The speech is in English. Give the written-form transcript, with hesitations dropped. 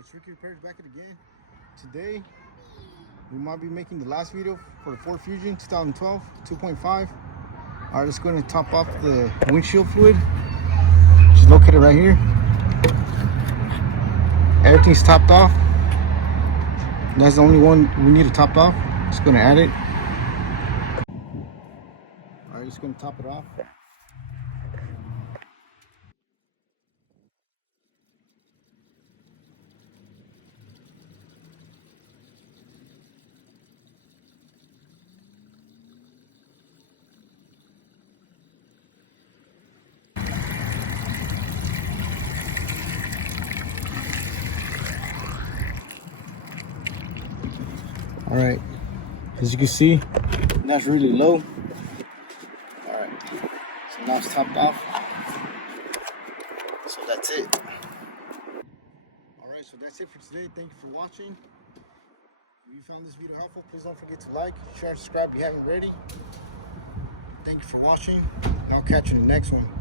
Alright, Shriky Repairs back at it again. Today, we might be making the last video for the Ford Fusion 2012 2.5. Alright, let's go ahead and top off the windshield fluid, which is located right here. Everything's topped off. That's the only one we need to top off. Just going to add it. Alright, just going to top it off. All right, as you can see, that's really low. All right, so now it's topped off. So that's it. All right, so that's it for today. Thank you for watching. If you found this video helpful, please don't forget to like, share, and subscribe if you haven't already. Thank you for watching, and I'll catch you in the next one.